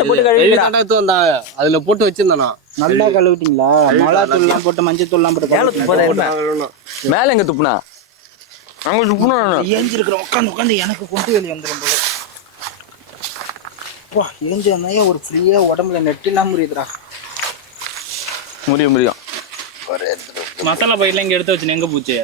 தண்ணியில போட்டு கழுவிடா. அதுல போட்டு வச்சிருந்தானா நல்லா கழுவிட்டீங்களா? மிளகாத்தூள் எல்லாம் போட்டு மஞ்சள் தூள் எல்லாம் போட்டு மேல எங்க துப்புனா அங்க துப்புனா ஏஞ்சிருக்கிறோம். உட்காந்து எனக்கு கொண்டு வெளியே வந்துடும் போல. வா ஏஞ்சி வந்தாயே ஒரு ஃப்ரீயா உடம்புல நெட் இல்லாம முடியுதுடா. முடியும் மசாலா பையில இங்க எடுத்து வச்சு எங்க போச்சு?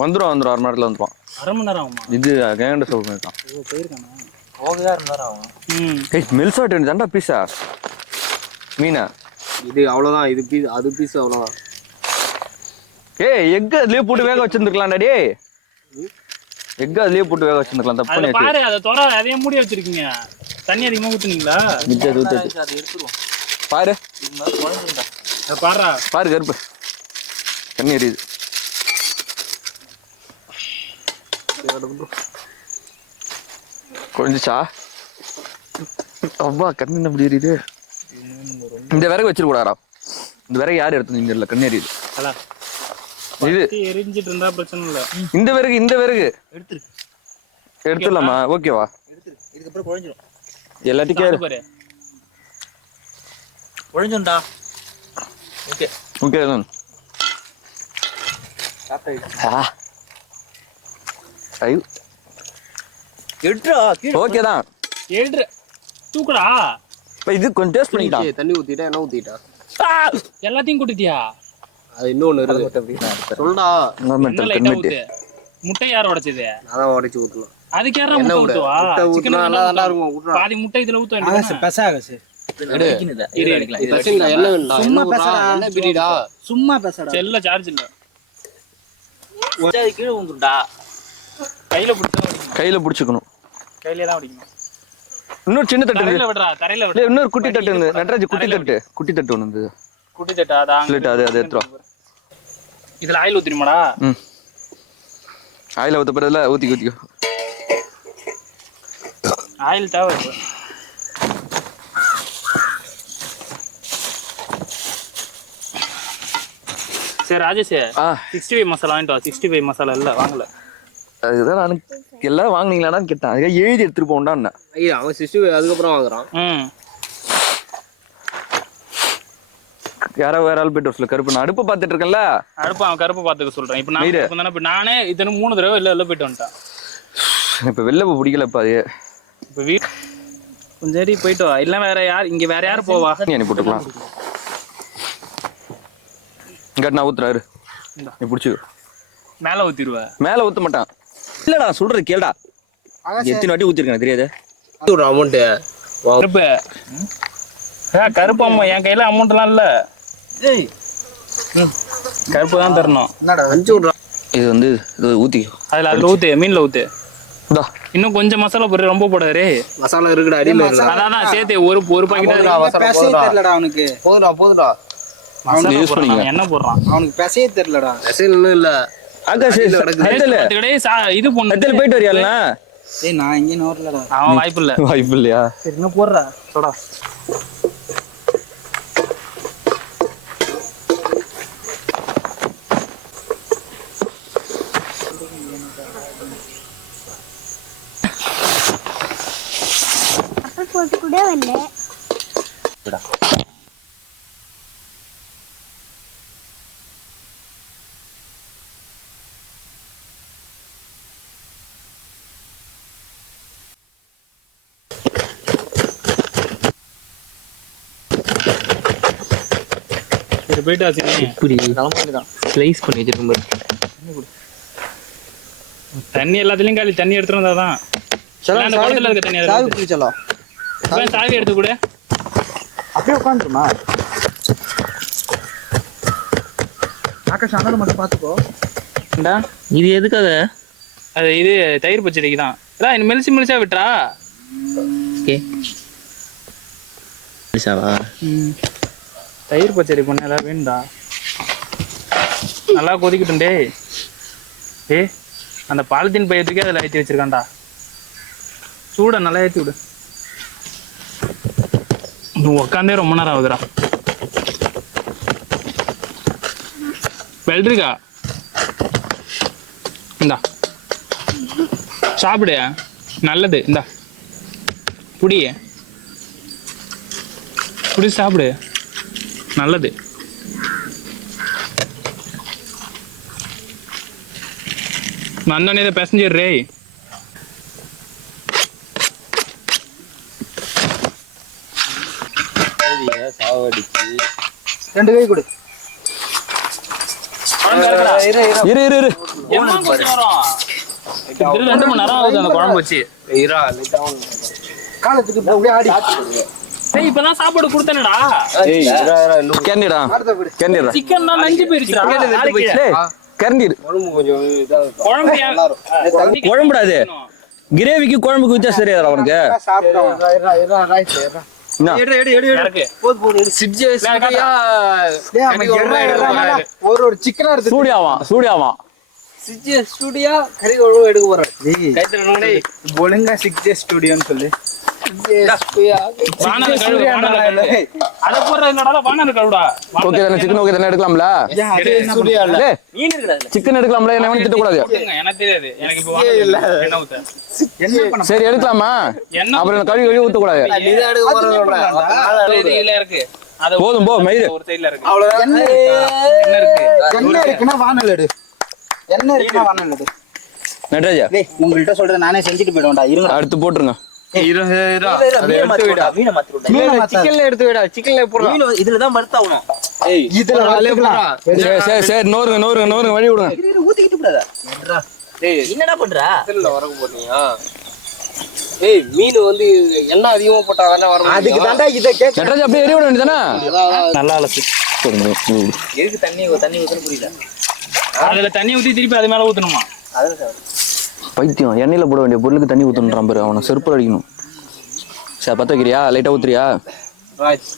வந்துடும் 1 மணி நேரத்துல வந்துடும். 1/2 மணி நேரம் ஆகுமா? இது கேண்ட சொல்ல தான் போயிருக்கானா? போகவே 1 நேரம் ஆகும். மெல்சாட் தான்டா பீஸா மீனா. இது அவ்வளவுதான். இது பீஸ் அது பீஸ் அவ்வளவுதான். எக் அதுலயே போட்டு வேக வச்சிருந்துக்கலாம்டா டேய். எக் அதுலயே போட்டு வேக வச்சிருந்துக்கலாம். தப்பு பண்ணி பாரு. அத தொற அதையே மூடி வச்சிருக்கீங்க. தண்ணி அதிகமா ஊத்துனீங்களா? மிச்ச ஊத்து அதை எடுத்துருவோம். பாரு பாருடா. பாரு கருப்பு தண்ணி எரியுது. கொஞ்சா அவ்வா கண்ணு அப்படி எரியுது. இந்த விறகு வச்சிருக்கூடாடா. இந்த விறகு யாரு எடுத்து இல்ல கண்ணு எரியுது. இது எரிஞ்சிட்டு இருந்தா பிரச்சனை இல்ல. இந்த விறகு எடுத்துடலாமா? ஓகேவா? இதுக்கப்புறம் குழஞ்சிடும். எல்லாத்தையும் பாரு குழஞ்சுண்டா. ஓகே ஓகே ஓகே தான். தூக்குடா. இது கொஞ்சம் டேஸ்ட் பண்ணிட்டா. தண்ணி ஊத்திட்டா என்ன ஊத்திட்டா எல்லாத்தையும் கூட்டிட்டியா? அது இன்னொன்னு இருக்கு. சொல்டா. முட்டை யார உடைச்சது? அதான் உடைச்சு ஊத்தலாம். அதுக்கு யாரா முட்டை ஊத்துவா? சிக்கன் நல்லா இருக்கும். பாதி முட்டை இதுல ஊத்த வேண்டியது. பெசாகஸ் சும்மா பேசடா. செல்ல சார்ஜ் இல்ல. கீழே வந்துடா. கையில பிடிச்சுக்கணும். கையில தான் அடிக்கணும். இன்னொரு சின்ன தட்டு தரையில விடுறா. தரையில விடு. இன்னொரு குட்டி தட்டு இருந்து நடராஜ் குட்டி தட்டு ஒன்னு இருந்தது. குட்டி தட்டா? அது எடுத்துறோம். இதுல ஆயில் ஊத்திடுமாடா? ஆயில ஊத்த பிறகுல ஊத்திக்கோ. ஆயில் தேவை. சரி ராஜேஷ், 65 மசாலா வாங்கிட்டு வா. 65 மசாலா இல்ல வாங்கல. அதுதான் நான் எல்லாரும் வாங்குனீங்களான்னு கேட்டேன். அதுக்காக எழுதி எடுத்துட்டு போண்டான்னு. ஐயா அவன் 65 அதுக்கப்புறம் வாங்குறான். யாரோ வேற ஆள் போயிட்டு வரல. கருப்பு நான் அடுப்பு பார்த்துட்டு இருக்கேன்ல. அவன் கருப்பு பார்த்துக்க சொல்றேன். இப்ப நானே இத்தனை 3 தடவை வெளில போயிட்டு வந்துட்டேன். இப்ப வெளில பிடிக்கலப்பா. அது இப்ப சரி போயிட்டு வா. இல்ல வேற யார் போவா? நீ போட்டுக்கலாம். இங்க நான் ஊத்துறாரு. நீ பிடிச்சு மேல ஊத்திடுவ. மேல ஊத்த மாட்டான். இல்லடா சொல்றது கேளுடா. எத்தனை வாட்டி ஊத்திருக்கேன் தெரியாது. அமௌண்ட் கருப்பு கருப்பு அம்மா என் கையில அமௌண்ட் எல்லாம் இல்ல. கருப்பு தான் தரணும். இது வந்து ஊத்திக்கோ. அதுல ஊத்து. மீன்ல ஊத்து. இன்னும் கொஞ்சம் மசாலா போடு. ரொம்ப போடாரு. மசாலா இருக்குடா அடியில. அதான் சேர்த்து ஒரு பாக்கெட். அவனுக்கு போதுடா. என்ன போடுறான் அவனுக்கு பேசவே தெரியலடா. பேசணும் இல்ல. இது பொண்ணு போயிட்டு வரியாலா? நான் எங்கேயும் வரலடா. அவன் வாய்ப்பு இல்லையா? சரி என்ன போடுறா சொல்டா. போட்டு கூட வரல. ஸ்லைஸ் பண்ணி வச்சிருக்கேன். தண்ணி எல்லாத்துலயும் காலி. தண்ணி எடுத்துட்டு வந்தாதான் இருக்க தண்ணி. சாவி எடுத்து கூட அப்படியே உட்காந்துருமா? ஆகாஷ் அண்ணனை மட்டும் பாத்துக்கோ. இது எதுக்காக? இது தயிர் பச்சடிக்கு தான். மெலிசா விட்டுறா. தயிர் பச்சடி பண்ண ஏதாவது வேணும்டா. நல்லா கொதிக்கட்டும். அந்த பாலித்தீன் பையத்துக்கே அதில் ஏற்றி வச்சிருக்கான்டா. சூட நல்லா ஏற்றி விடு. உட்காந்தே ரொம்ப நேரம் ஆகுதுடா. வெள்ளரிக்கா இந்தா சாப்பிடு, நல்லது. இந்தா புடி சாப்பிடு, நல்லது. வந்தோடனே இதை பேசஞ்சிடுறே. சாவடிச்சு 2 கை கொடு. இரு 2 மணி நேரம் ஆகுது அந்த குழம்பு வச்சு. காலத்துக்கு அப்படியே ஆடி. இப்பதான் சாப்பாடு கொடுத்தேனடா. கேண்டிடா கேண்டிடா சிக்கன் தான் நஞ்சு போயிருச்சுடா. கரண்டிடு குழம்பு குழம்புடாது. கிரேவிக்கு குழம்புக்கு வித்தியாசம் தெரியாதா உனக்கு? ஒரு சிக்கனா எடுத்து சூடியாவான் ஸ்டுடியோ கறி குழம்பு எடுக்க போறேன். ஒழுங்கா 6J ஸ்டுடியோன்னு சொல்லு. ஓகே தானே? சிக்கன் ஓகே தானே? எடுக்கலாம்ல? சிக்கன் எடுக்கலாம்ல? என்ன வேணும் திட்டக்கூடாது. சரி எடுக்கலாமா? அப்புறம் கழுவி ஊத்தக்கூடாது. போதும் போ மயிறு. என்ன இருக்குன்னா வானல் எடு. என்ன இருக்குன்னா வானல் எடு. நட்ராஜா உங்கள்கிட்ட சொல்றேன், நானே செஞ்சுட்டு போயிடுவேன்டா. இருங்க, அடுத்து போட்டுருங்க. இதுலதான் மறுத்தாகணும். சரி நோருங்க வழி விடுங்க. என்னடா பண்ற? வரக்கு போறீங்க. மீன் வந்து என்ன அதிகமா போட்டா வர. அதுக்கு தாண்டா இதை கேட்க. நட்ராஜா அப்படியே எரிய விட வேண்டியதானே? நல்லா அலசு. எதுக்கு தண்ணி ஊத்துன்னு புரியல. அதுல தண்ணி ஊத்தி திருப்பி அது மேல ஊத்தணுமா? பைத்தியம், எண்ணெயில போட வேண்டிய பொருளுக்கு தண்ணி ஊத்தணுன்றான் பாரு. அவனை செருப்பு அடிக்கணும். சரி பத்த வைக்கிறியா? லைட்டா ஊத்துறியா?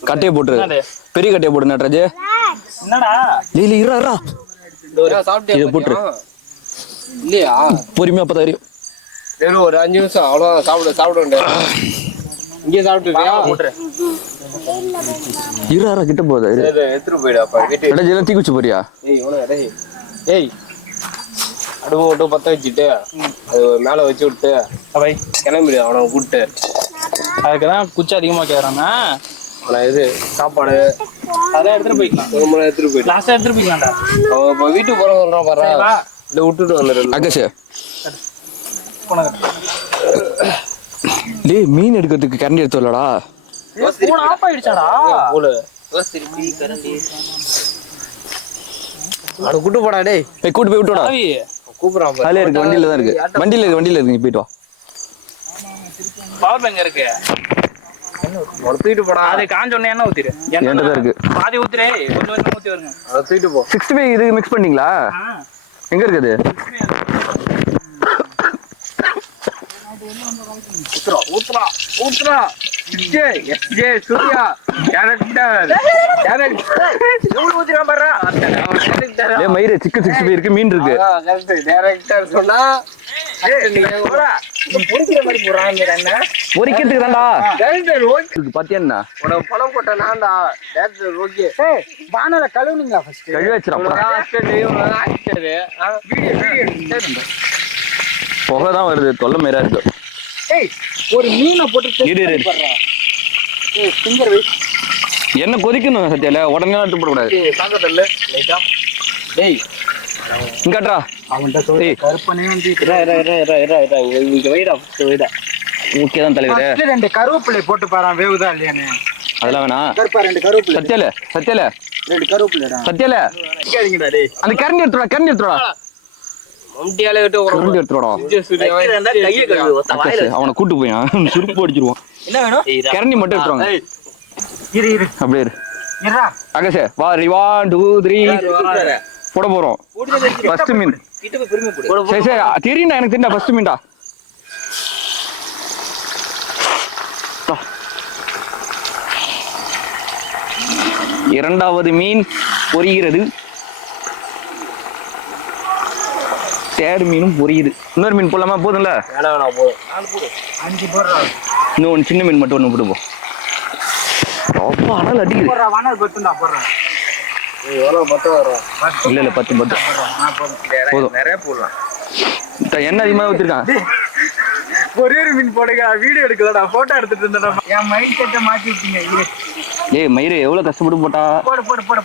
கட்டையை போட்டுரு, பெரிய கட்டையை போடு நட்ராஜ். என்னடா இல்ல இதை போட்டுரு. இல்லையா பொறுமையா அப்பதான் தெரியும். ஒரு 5 நிமிஷம் அவ்வளவுதான். சாப்பிட வேண்டிய இங்கே சாப்பிட்டு இருறா கிட்ட போகுது. எடுத்துட்டு போயிடாப்பா. நட்ராஜ் எல்லாம் தீ குச்சி போறியா? அடுப்பு மட்டும் பத்த வச்சுட்டு அது மேல வச்சு விட்டு கிளம்பிடு. அவனை கூப்பிட்டு அதுக்குதான் குச்சி அதிகமா கேக்குறாங்க. அவனை இது சாப்பாடு அதான் எடுத்துட்டு போய்க்கலாம். ஒரு மணி எடுத்துட்டு போயிட்டு லாஸ்டா எடுத்துட்டு போய்க்கலாம்டா. அவன் இப்ப வீட்டுக்கு போற சொல்றான் பாரு. இல்ல விட்டுட்டு வந்துடுறேன். ஆகாஷ் டேய், மீன் எடுக்கிறதுக்கு கரண்டி எடுத்து வரலடா. போன் ஆஃப் ஆயிடுச்சாடா? அவனை கூட்டு போடா. டேய் கூட்டு போய் விட்டுடா. கூப்பிடுறான். அதுல இருக்கு, வண்டியில தான் இருக்கு. வண்டியில இருக்கு, நீ போயிட்டு வா. பவர் பேங்க் இருக்கு, தூக்கிட்டு போடா. அது காஞ்சோடனே என்ன ஊத்திரு. என்கிட்ட தான் இருக்கு. பாதி ஊத்துறே, கொஞ்சம் கொஞ்சம் ஊத்தி வருங்க. அதை தூக்கிட்டு போ. 65 இது மிக்ஸ் பண்ணீங்களா? எங்க இருக்குது? ஊத்துறா. சூர்யா மயிறு சிக்கன் 65 இருக்கு, மீன் இருக்கு. சொன்னா பொரிக்கிறதுக்கு தான்டா. பாத்தியா உனக்கு பணம் போட்ட நான்டா. வானல கழுவுனீங்களா? ஃபர்ஸ்ட் கழுவி வச்சிடும். புகைதான் வருது, தொல்லை மேரா இருக்கு. ஒரு மீனை போட்டு என்ன கொதிக்கணும் சத்தியால, உடனே எடுத்து போடக்கூடாது. இங்கட்ரா கருப்பனே ஓகே தான் தலைவரே. 2 கருவேப்பிலை போட்டு பாரு, வேவுதா இல்லையானு. அதெல்லாம் வேணா. கருப்பா 2 கருவேப்பிலை. சத்தியால 2 கருவேப்பிலைடா. சத்தியால அந்த கரண்டி எடுத்துடா. அவனை கூட்டு போய் சுருப்பு அடிச்சிருவான். கரண்டி மட்டும் எடுத்துருவாங்க. அப்படியே ஆகாஷ் வா. 1 2 3 போட போறோம். ஃபர்ஸ்ட் மீன். சரி தெரியும்டா, எனக்கு தெரியும்டா. ஃபர்ஸ்ட் மீன்டா. இரண்டாவது மீன் பொரிகிறது. தேர்ட் மீனும் பொரியுது. இன்னொரு மீன் போடலாமா? போதும்ல? இன்னும் சின்ன மீன் மட்டும் ஒண்ணு போட்டு போ. அனல் அடிக்குது. எவ்வளவு மொத்தம் வரும்? இல்ல 10 போதும். நிறைய போடலாம். என்ன அதிகமாக ஊற்றிருக்கான். ஒரே ஒரு மீன் போடுங்க, வீடியோ எடுக்கலடா, போட்டோ எடுத்துட்டு இருந்தேன். என் மைண்ட் செட்டை மாத்தி விட்டீங்க. ஏய் மயிறு எவ்வளவு கஷ்டப்பட்டு போட்டா.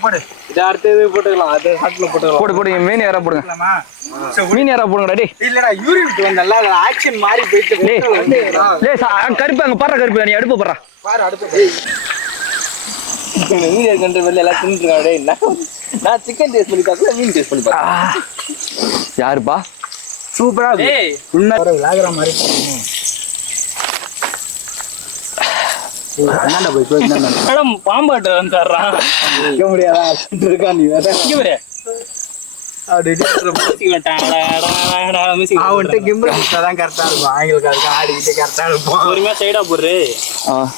போடு. இதை அடுத்தது போட்டுக்கலாம், அது ஹாட்ல போட்டுக்கலாம். போடு மீன் யாரா போடுங்க. மீன் யாரா போடுங்கடா. டேய் இல்லடா, யூரி விட்டு வந்தல்ல, ஆக்ஷன் மாறி போயிட்டு. டேய் கருப்பு அங்க பாரு, கருப்பு நீ அடுப்பு போடுறா. பாரு அடுத்து. மீன் எடுக்கின்ற வெளில எல்லாம் தின்னுட்டு நான் சிக்கன் டேஸ்ட் பண்ணி பார்க்கல, மீன் டேஸ்ட் பண்ணி பார்க்கல. யாருப்பா சூப்பரா இருக்கு. ஒரு விளாகற மாதிரி போடணும். என்னடா போய் மேடம் பாம்பாட்டு வந்துடுறான். நிக்க முடியாதா இருக்கா நீ வேற. அவன்கிட்ட கிம்பல் தான் கரெக்டா இருக்கும். ஆங்கிலுக்கு அதுக்கு ஆடிக்கிட்டு கரெக்டா இருக்கும். பொறுமையா சைடா போடுற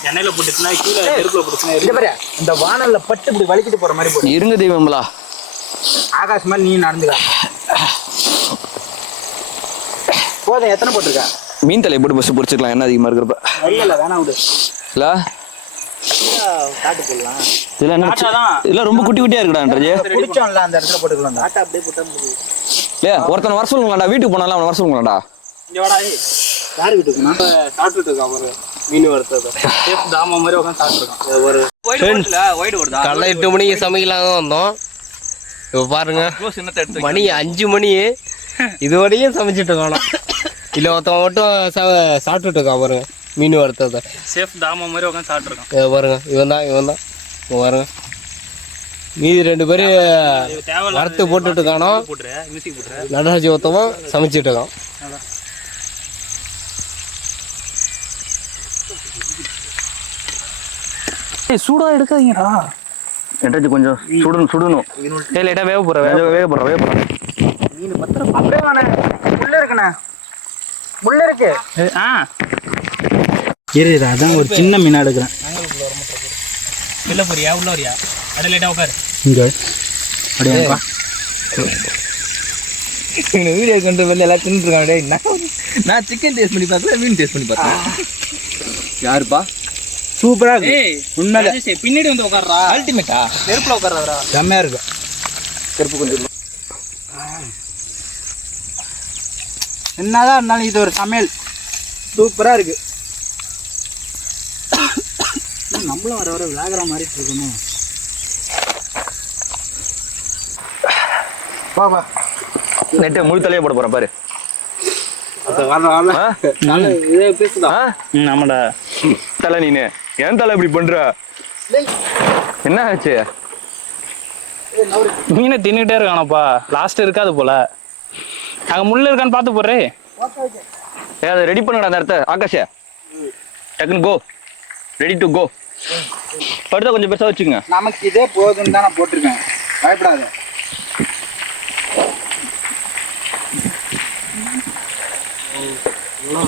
எண்ணெயில போட்டுச்சுன்னா கீழே நெருப்புல போட்டுச்சுன்னா இந்த வானல்ல பட்டு இப்படி வலிக்கிட்டு போற மாதிரி போடு. இருங்க தெய்வங்களா. ஆகாஷ் மாதிரி நீ நடந்துக்க. போதும், எத்தனை போட்டிருக்க? மீன் தலையை போட்டு பஸ் பொரிச்சுக்கலாம், என்ன அதிகமா இருக்கிறப்ப. இல்ல வேணாம் விடு. இல்ல காட்டு போடலாம். இல்ல ரொம்ப குட்டி குட்டியா இருக்குடான்றஜே. குடிச்சோம்ல அந்த இடத்துல போட்டுக்கலாம். காட்டை அப்படியே போட்டா ஏ ஒருத்தனை வர சொல்லுங்களாடா, வீட்டுக்கு போனாலும் அவனை வர சொல்லுங்களாடா. இங்க வாடா. யாரு வீட்டுக்கு போனா சாப்பிட்டுட்டு இருக்கான் ஒரு மீன் வறுத்தது. சேஃப் தாமா மாதிரி உட்காந்து சாப்பிட்டுருக்கான். ஒரு காலைல 8 மணிக்கு சமைக்கலாம் வந்தோம். இப்போ பாருங்க மணி 5 மணி, இது வரையும் சமைச்சிட்டு இருக்கோம். இல்லை ஒருத்தவன் மட்டும் சாப்பிட்டுட்டு இருக்கான் பாருங்க மீன் வறுத்ததை. சேஃப் தாமா மாதிரி உட்காந்து சாப்பிட்டுருக்கான். பாருங்க இவன் தான் பாருங்க. மீதி 2 பேரும் வறுத்து போட்டுட்டு இருக்கானோ. நடராஜி ஒருத்தவன் சமைச்சிட்டு இருக்கான். சூடா எடுக்காதீங்கடா. எட்டாச்சு கொஞ்சம் சுடணும். லைட்டா வேக போற மீன் பத்திரம் அப்படியே வானே. முள்ள இருக்குண்ணே, முள்ள இருக்கு. இரு அதான் ஒரு சின்ன மீன் எடுக்கிறேன். வெளில போறியா உள்ள வரியா? அப்படியே லைட்டா உட்காரு இங்க அப்படியே. வீடியோ கொண்டு வெளில எல்லாம் தின்னுருக்கான். நான் சிக்கன் டேஸ்ட் பண்ணி பார்க்கல, மீன் டேஸ்ட் பண்ணி பார்த்தேன். யாருப்பா சூப்பரா இருக்கு. உண்மையில பின்னாடி வந்து உட்கார்றா. அல்டிமேட்டா நெருப்புல உட்கார்றா. செம்மையா இருக்கு. கருப்பு கொஞ்சம் என்னதான் இருந்தாலும் இது ஒரு சமையல் சூப்பரா இருக்கு. நம்மளும் வர விளாகிற மாதிரி இருக்கணும். பாபா நெட்டை முழு தலையை போட போறேன் பாரு. ஆமாடா தலை நீனு ஏன் தலை இப்படி பண்ற? என்ன ஆச்சு? மீனை தின்னுட்டே இருக்கானப்பா, லாஸ்ட் இருக்காது போல. அங்க முள்ள இருக்கான்னு பார்த்து போடுறே. அதை ரெடி பண்ணுடா அந்த இடத்த. ஆகாஷே டக்குன்னு கோ, ரெடி டு கோ. படுத்தா கொஞ்சம் பெருசா வச்சுக்கோங்க. நமக்கு இதே போதுன்னு தான் நான் போட்டிருக்கேன், பயப்படாத.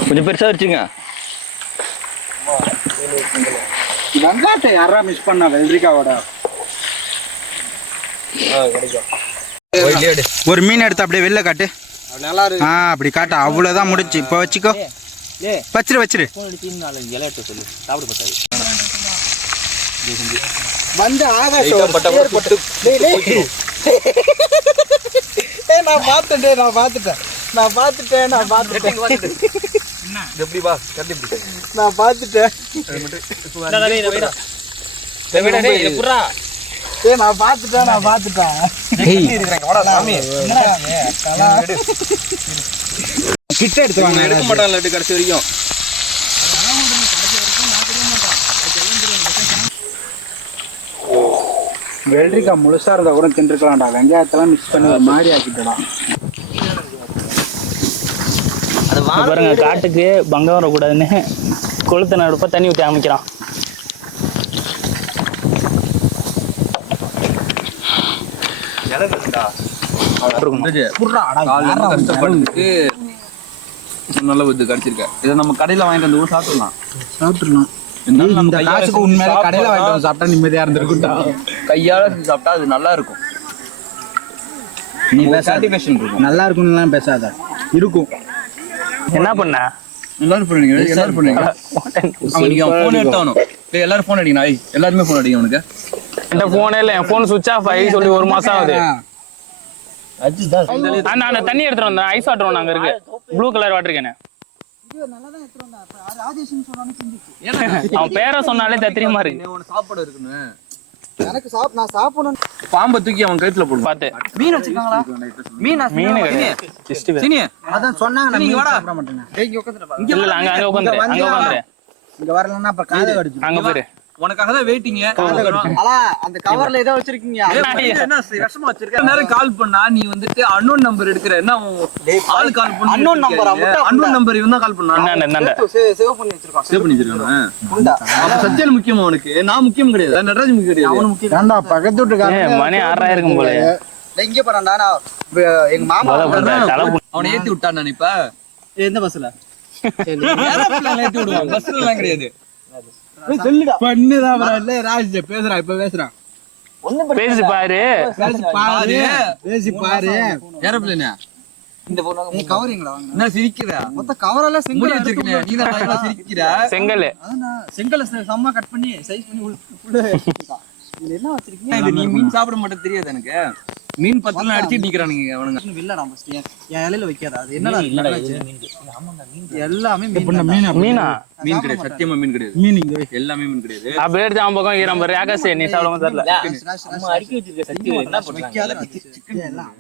கொஞ்சம் பெருசா வச்சுங்க. வெங்காயத்தை யாரா மிஸ் பண்ணா வெள்ளரிக்காவோட. ஒரு மீன் எடுத்து அப்படியே வெளில காட்டு. நல்லா இருக்கு. அப்படி காட்டு, அவ்வளவுதான் முடிச்சு. இப்போ வச்சுக்கோ, வச்சிரு. வந்து ஆகாஷ் நான் பார்த்துட்டேன். கிட்ட எடுத்து வாங்க. எடுக்க மாட்டான்ல கடைசி வரைக்கும். வெள்ளரிக்காய் முழுசா இருந்தா கூட தின்றுக்கலாம்டா. வெங்காயத்தெல்லாம் மிக்ஸ் பண்ணி ஒரு மாதிரி ஆக்கிட்டலாம். பாருங்க, காட்டுக்கு பங்கம் வரக்கூடாதுன்னு கொளுத்த நடுப்ப தண்ணி ஊற்றி அமைக்கிறான். நல்ல இது கிடைச்சிருக்க. இதை நம்ம கடையில வாங்கிட்டு வந்து சாப்பிட்டுலாம். இந்த காசுக்கு உண்மையில கடையில வாங்கிட்டு வந்து சாப்பிட்டா நிம்மதியா இருந்திருக்கும்டா. கையால சாப்பிட்டா அது நல்லா இருக்கும். நீ சாட்டிஸ்ஃபேக்ஷன் இருக்கும். நல்லா இருக்கும்லாம் பேசாத, இருக்கும். என்ன பண்ண எல்லாரும் பண்ணுவீங்க. அவன் போன் எடுத்தானோ? எல்லாரும் போன் அடிக்கணும். எல்லாருமே போன் அடிக்கணும் அவனுக்கு. என்கிட்ட போனே இல்ல, என் போன் சுவிட்ச் ஆஃப் ஆகி சொல்லி 1 மாசம் ஆகுது. நான் தண்ணி எடுத்துட்டு வந்தேன், ஐஸ் வாட்டர் ஒன்று அங்க இருக்கு, ப்ளூ கலர் வாட்டர் கேனு. அவன் பேரை சொன்னாலே தெரியுமா இருக்கு. சாப்பாடு இருக்குன்னு எனக்கு நான் சாப்பிடணும். பாம்பை தூக்கி அவன் கழுத்துல போடு. பாத்து மீன் வச்சிருக்காங்களா? மீன் அதான் சொன்னாங்க. நீங்க வாடா. இங்க உட்கார்ந்துடா. இல்ல அங்க உட்கார்ந்து. இங்க வரலன்னா அப்ப காதை கடிச்சு. அங்க போயிரு. உனக்காக தான் வெயிட்டிங். அலா அந்த கவர்ல ஏதோ வச்சிருக்கீங்க. என்ன விஷமா வச்சிருக்க? நேரா கால் பண்ணா நீ வந்துட்டு அன்னோன் நம்பர் எடுக்கற. என்ன ஆள் கால் பண்ணி அன்னோன் நம்பரா? அன்னோன் நம்பர் இவன் தான் கால் பண்ணா. என்னடா சேவ் பண்ணி வச்சிருக்கான். சேவ் பண்ணி வச்சிருக்கானே. குண்டா. அப்ப சத்தியல் முக்கியமா உனக்கு? நான் முக்கியம் கிடையாது. நடராஜ் முக்கியம் கிடையாது. அவன் முக்கியம். ஏண்டா பக்கத்து வீட்டுக்காரன் மணி 6:00 இருக்கும் போல. இங்க போறான்டா. நான் எங்க மாமா அவனை ஏத்தி விட்டான். நான் இப்ப எந்த பஸ்ல? ஏரோப்ளேன்ல ஏத்தி விடுவான். பஸ்ல எல்லாம் கிடையாது. பேசி பாரு. ஏரோப்ளேன் இந்த நீ கவரிங்களா? என்ன சிரிக்கிற? மொத்த கவர் எல்லாம் செங்கல் வச்சிருக்கீங்க. நீ தான் சிரிக்கிற. செங்கல் செங்கல் சம்மா கட் பண்ணி சைஸ் பண்ணி உள்ள வச்சிருக்கான். இது என்ன வச்சிருக்கீங்க? இது நீ மீன் சாப்பிட மாட்டே தெரியாது எனக்கு. மீன் பத்தலாம் அடிச்சு நிக்கறானுங்க அவனுங்க. இல்லடா ஃபர்ஸ்ட் என் இலையில வைக்காத. அது என்னடா இல்லடா மீன். ஆமாடா மீன். எல்லாமே மீனா? மீன் கிடையாது. சத்தியமா மீன் கிடையாது. மீன் இங்க எல்லாமே மீன் கிடையாது. அப்படியே ஜாம் பக்கம் ஈரம் பாரு. ஆகாஷ் நீ சாப்பிடாம தெரியல. அம்மா அடிக்கி வச்சிருக்க சத்தியம் என்ன பண்றாங்க? சிக்கன் எல்லாம்